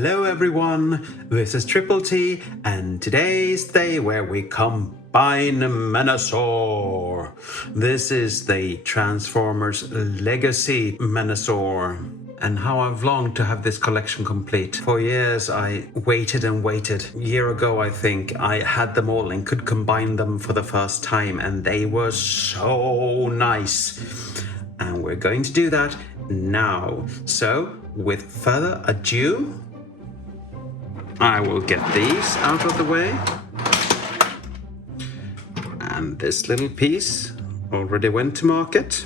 Hello everyone, this is Triple T, and today's day where we combine Menasor. This is the Transformers Legacy Menasor. And how I've longed to have this collection complete. For years I waited and waited. A year ago I think I had them all and could combine them for the first time, and they were so nice. And we're going to do that now. So with further ado, I will get these out of the way. And this little piece already went to market.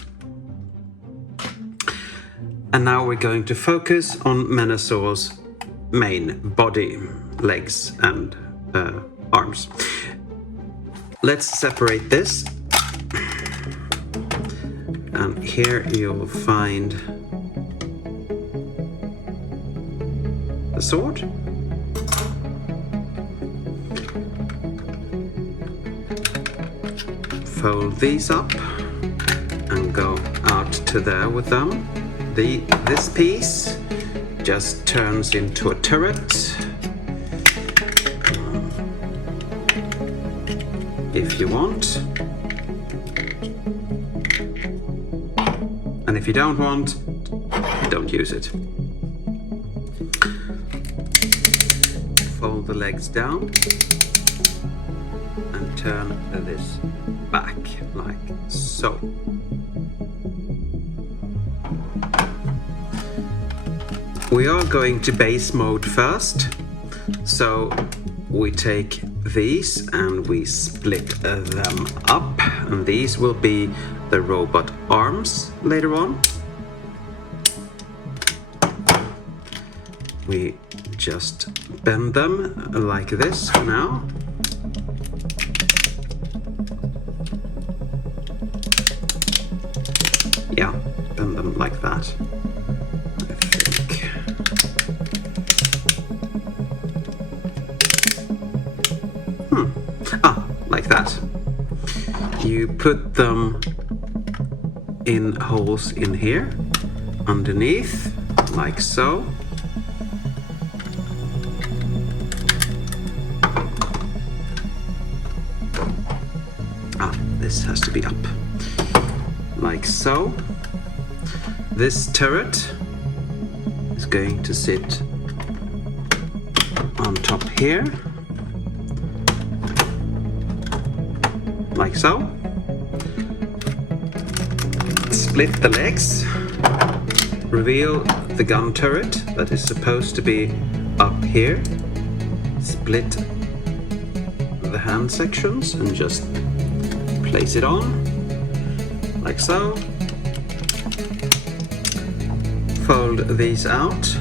And now we're going to focus on Menasor's main body, legs and arms. Let's separate this. And here you'll find the sword. Fold these up and go out to there with them. This piece just turns into a turret. If you want. And if you don't want, don't use it. Fold the legs down and turn this back like so. We are going to base mode first, so we take these and we split them up, and these will be the robot arms later on. We just bend them like this for now. Yeah, bend them like that. Like that. You put them in holes in here, underneath, like so. This has to be up. Like so. This turret is going to sit on top here. Like so. Split the legs. Reveal the gun turret that is supposed to be up here. Split the hand sections and just place it on. Like so. Fold these out.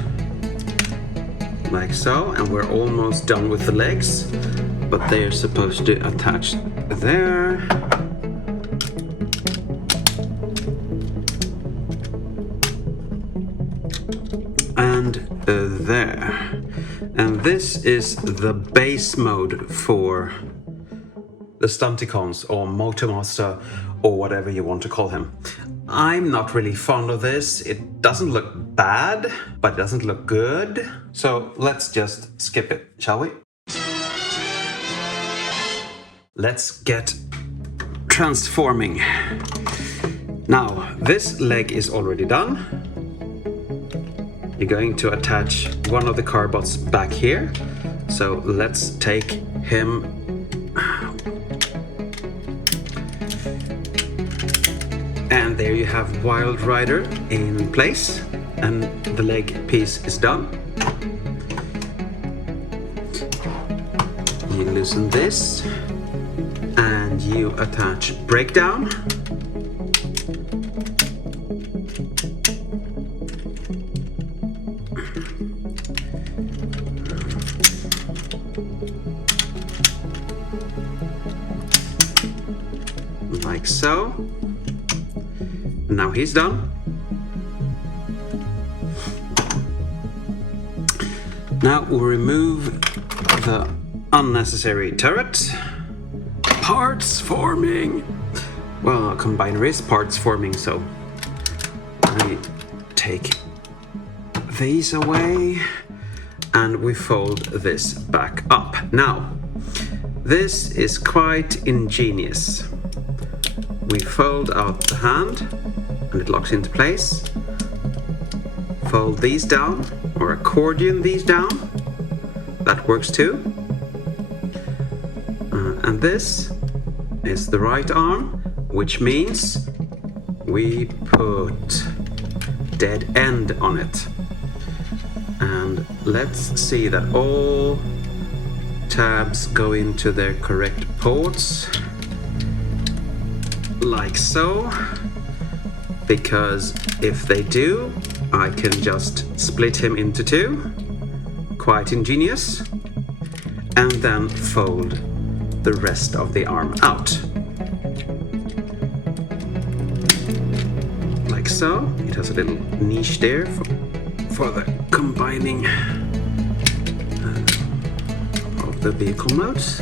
Like so. And we're almost done with the legs, but they are supposed to attach there. And there. And this is the base mode for the Stunticons or Motormaster or whatever you want to call him. I'm not really fond of this. It doesn't look bad, but it doesn't look good. So let's just skip it, shall we? Let's get transforming. Now, this leg is already done. You're going to attach one of the carbots back here. So let's take him. And there you have Wild Rider in place. And the leg piece is done. You loosen this. And you attach breakdown. Like so. Now he's done. Now we'll remove the unnecessary turret. Parts forming. Well, a combiner is parts forming, so I take these away and we fold this back up. Now, this is quite ingenious. We fold out the hand and it locks into place. Fold these down, or accordion these down. That works too. And this is the right arm, which means we put dead end on it. And let's see that all tabs go into their correct ports, like so, because if they do, I can just split him into two, quite ingenious, and then fold the rest of the arm out. Like so. It has a little niche there for the combining of the vehicle notes.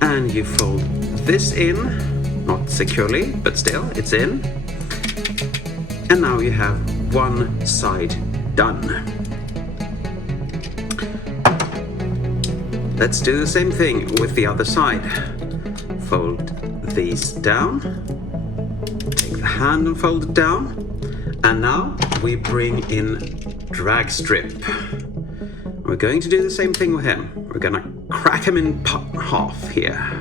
And you fold this in, not securely, but still, it's in. And now you have one side done. Let's do the same thing with the other side. Fold these down. Take the hand and fold it down. And now we bring in drag strip. We're going to do the same thing with him. We're gonna crack him in half here.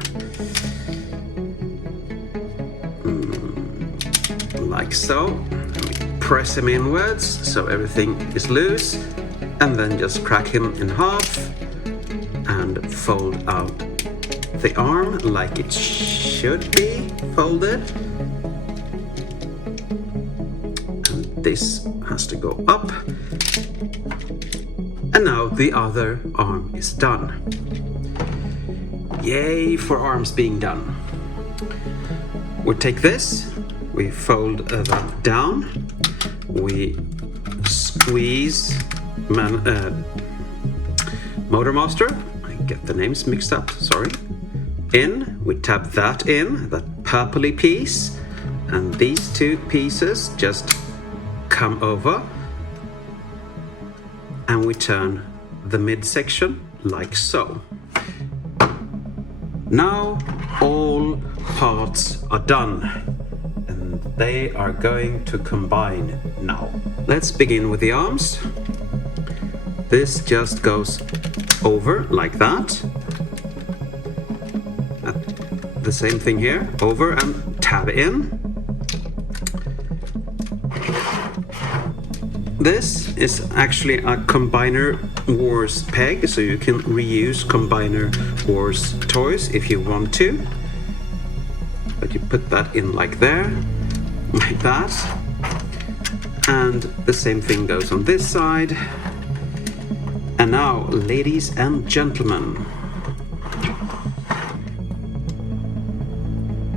Like so. Press him inwards so everything is loose, and then just crack him in half and fold out the arm like it should be folded. And this has to go up. And now the other arm is done. Yay for arms being done. We take this, we fold that down. We squeeze Motor Master, I get the names mixed up, sorry. In, we tap that in, that purpley piece, and these two pieces just come over, and we turn the midsection like so. Now all parts are done. They are going to combine now. Let's begin with the arms. This just goes over like that. The same thing here, over and tab in. This is actually a Combiner Wars peg, so you can reuse Combiner Wars toys if you want to. But you put that in like there. Like that, and the same thing goes on this side. And now, ladies and gentlemen,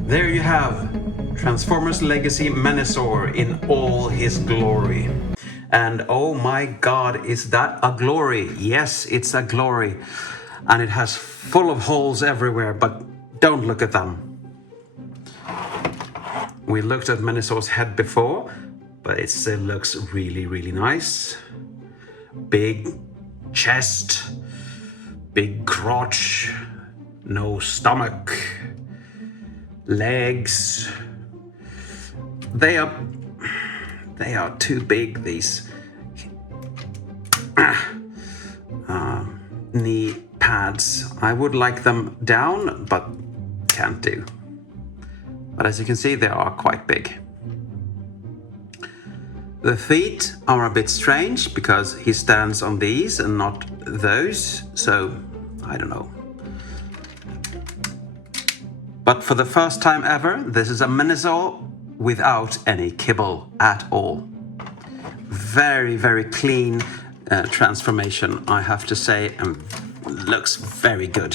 there you have Transformers Legacy Menasor in all his glory. And oh my god, is that a glory? Yes, it's a glory, and it has full of holes everywhere, but don't look at them. We looked at Menasor's head before, but it still looks really, really nice. Big chest, big crotch, no stomach, legs. They are too big, these knee pads. I would like them down, but can't do. But as you can see, they are quite big. The feet are a bit strange because he stands on these and not those, so I don't know. But for the first time ever, this is a Menasor without any kibble at all. Very, very clean transformation, I have to say, and looks very good.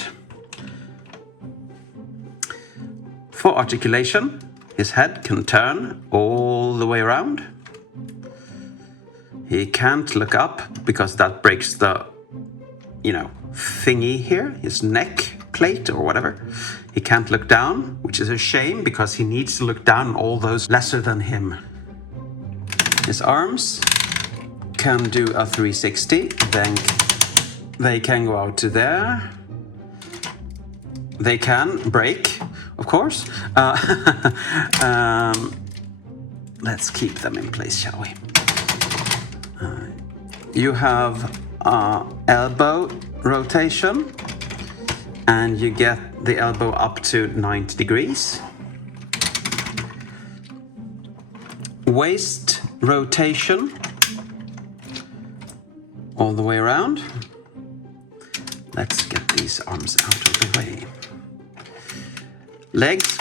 For articulation, his head can turn all the way around. He can't look up because that breaks the, thingy here, his neck plate or whatever. He can't look down, which is a shame because he needs to look down on all those lesser than him. His arms can do a 360, then They can go out to there. They can break, of course. Let's keep them in place, shall we? You have elbow rotation, and you get the elbow up to 90 degrees. Waist rotation all the way around. Let's get these arms out of the way. Legs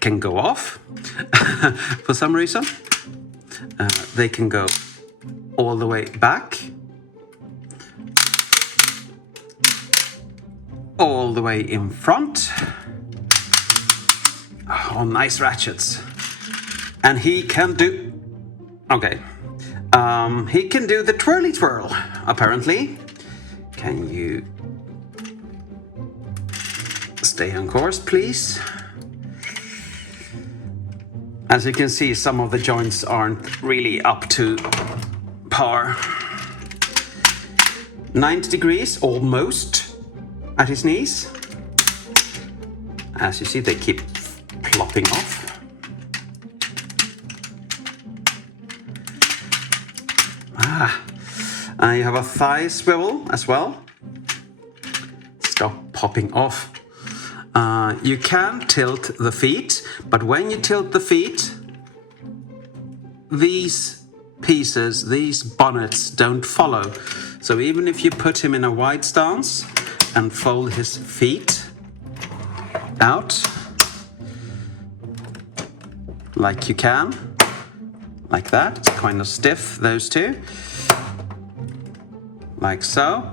can go off for some reason. They can go all the way back, all the way in front. Oh, nice ratchets. And he can do... Okay. He can do the twirly twirl, apparently. Can you stay on course, please? As you can see, some of the joints aren't really up to par. 90 degrees, almost, at his knees. As you see, they keep plopping off. You have a thigh swivel as well. Stop popping off. You can tilt the feet, but when you tilt the feet, these pieces, these bonnets don't follow. So even if you put him in a wide stance and fold his feet out, like you can, like that, it's kind of stiff, those two, like so.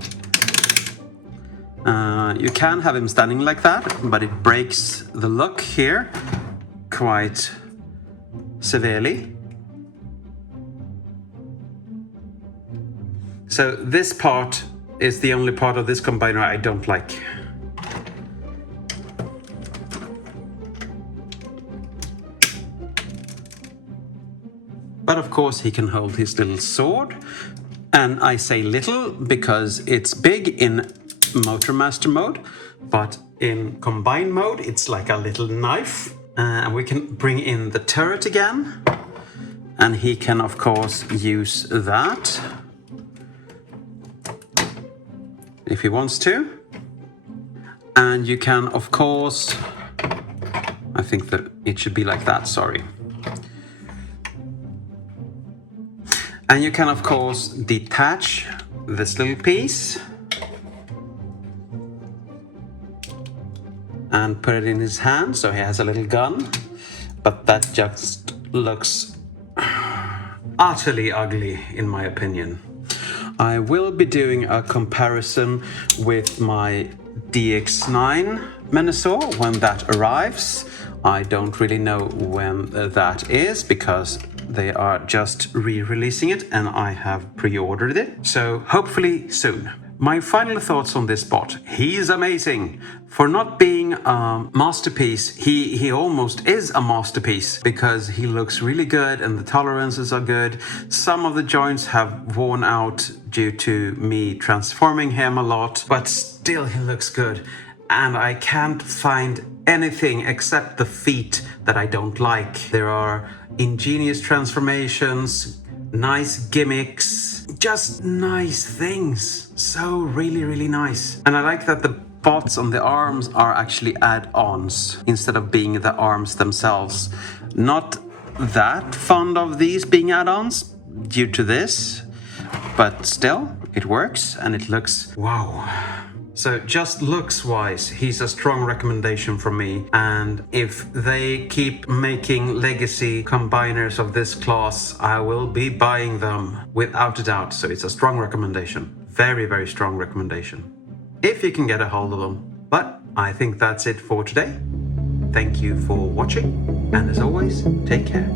You can have him standing like that, but it breaks the look here quite severely. So this part is the only part of this combiner I don't like. But of course he can hold his little sword. And I say little because it's big in Motor Master mode, but in Combine mode it's like a little knife. And we can bring in the turret again. And he can of course use that if he wants to. And you can of course, I think that it should be like that, sorry. And you can of course detach this little piece and put it in his hand, so he has a little gun, but that just looks utterly ugly in my opinion. I will be doing a comparison with my DX9 Menasor when that arrives. I don't really know when that is because they are just re-releasing it and I have pre-ordered it. So hopefully soon. My final thoughts on this bot. He's amazing. For not being a masterpiece, he almost is a masterpiece because he looks really good and the tolerances are good. Some of the joints have worn out due to me transforming him a lot, but still he looks good. And I can't find anything except the feet that I don't like. There are ingenious transformations, nice gimmicks, just nice things. So really nice. And I like that the bots on the arms are actually add-ons instead of being the arms themselves. Not that fond of these being add-ons due to this, but still it works and it looks wow. So just looks wise, he's a strong recommendation from me. And if they keep making legacy combiners of this class, I will be buying them without a doubt. So it's a strong recommendation. Very strong recommendation. If you can get a hold of them. But I think that's it for today. Thank you for watching. And as always, take care.